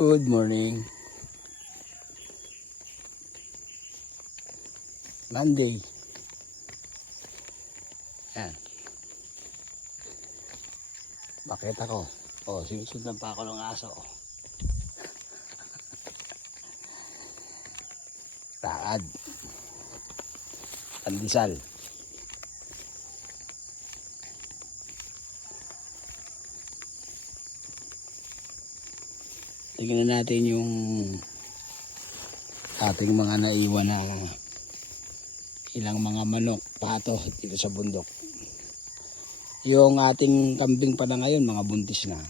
Good morning. Monday. Yan. Bakit ako? Oh, sinusundan pa ako ng aso. Takad. Pandisal. Tingnan natin yung ating mga naiwan na ilang mga manok, pato dito sa bundok. Yung ating kambing pa na ngayon, mga buntis na.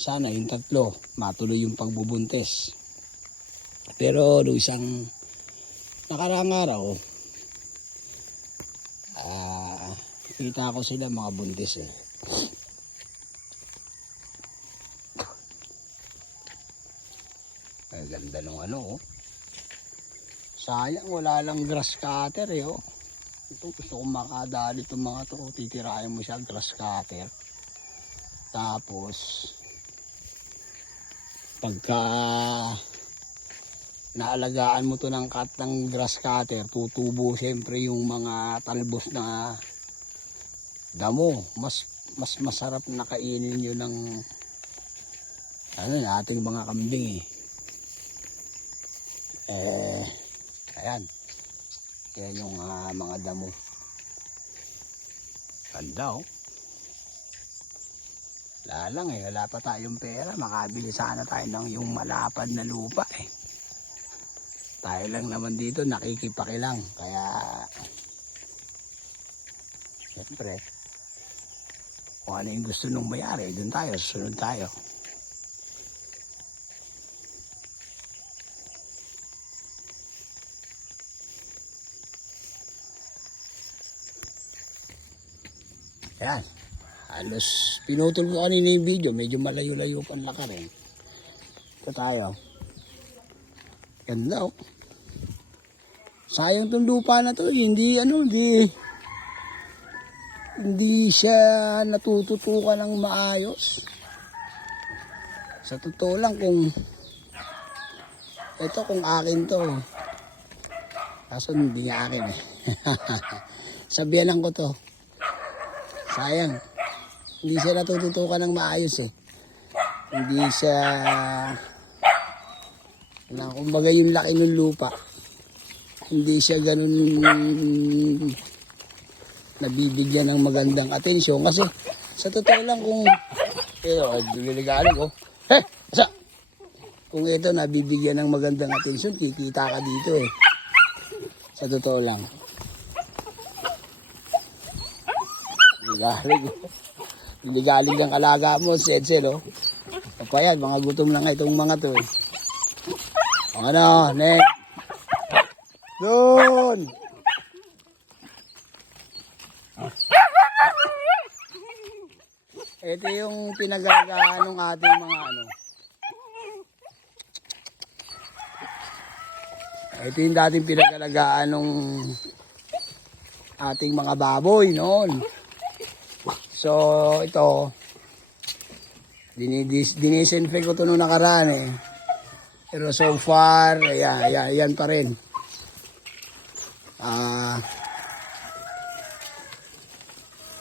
Sana yung tatlo, matuloy yung pagbubuntis. Pero do isang nakaraang araw, ah, kita ko sila mga buntis eh. Ganda ng ano oh. Sayang wala lang grass cutter eh oh. Ito gusto kong makadali itong mga to. Titirahin mo siya grass cutter. Tapos pagka naalagaan mo to ng cut ng grass cutter, tutubo siyempre yung mga talbos na damo. Mas mas masarap na kainin yun ng ano ating mga kambing eh. Eh, ayan. Yan yung ah, mga damo. Ganda oh. Wala eh, wala pa tayong pera. Makabili sana tayo ng yung malapad na lupa eh. Tayo lang naman dito, nakikipakilang. Kaya, siyempre, kung ano yung gusto nung mayari, doon tayo, susunod tayo. Yan. Halos pinutol ko kanina yung video. Medyo malayo-layo pa ang laka rin. Ito tayo. Ganda oh. Sayang tong lupa na to. Hindi ano, hindi hindi siya natututukan ng maayos. Sa totoo lang kung ito kung akin to. Kaso hindi nga akin eh. Sabihan ko to. Sayang. Hindi siya natututukan ng maayos eh. Hindi siya... Na, kumbaga yung laki ng lupa. Hindi siya ganun nabibigyan ng magandang atensyon kasi sa totoo lang kung ito, liligalo ko. Hey! Asa? Kung ito nabibigyan ng magandang atensyon, kikita ka dito eh. Sa totoo lang. Ligalig. Ligalig ang alaga mo, Sedsel, oh. Kapayad, mga gutom na nga itong mga to, eh. O ano, Nek? Doon! Ito yung pinagagawa ng ating mga ano. Ito yung dating pinagalagaan ng ating mga baboy noon. So, ito, dinidis, dinisinfect ko ito nung nakaraan eh. Pero so far, ayan, ayan, ayan pa rin. Ah,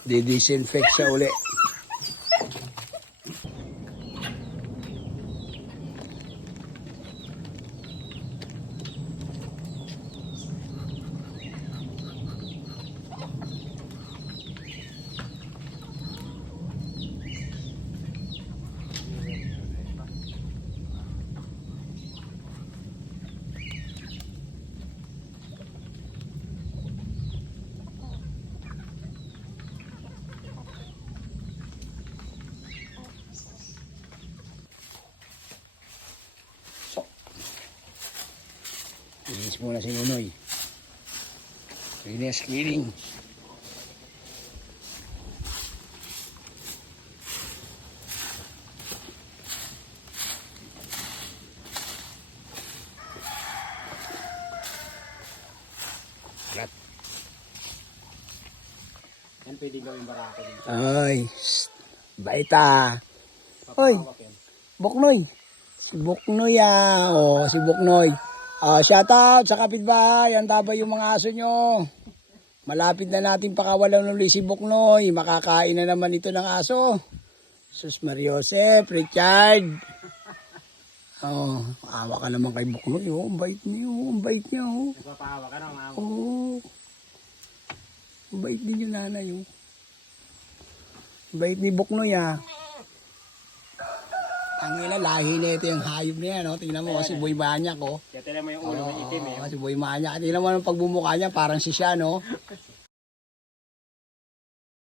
didisinfect siya uli. Linis muna si Nunoy. Linis, cleaning. Kalat. Yan pwede gawing barako din. Ay, baita. Yan. Boknoy. Si Buknoy ah. Oh, si Buknoy. Ah, shout out sa kapitbahay. Ang tabay yung mga aso nyo. Malapit na natin pakawalan uli si Buknoy. Makakain na naman ito ng aso. Sus Mariosep, Richard. Oh, awa ka naman kay Buknoy. Oh, ang bait niyo. Oh, ang bait niya. Oh. Nagpapahawa ka na mga amo. Oh. Ang bait din yung nanay. Oh. Ang Bait ni Buknoy ah. Ang ina, lahi na ito yung hayop na yan. Oh. Tingnan mo kasi boy manyak. Oh. Kaya tinan mo yung ulo may itim eh. Oh, si boy manyak. Tingnan mo ang pagbumukha niya. Parang si siya, no?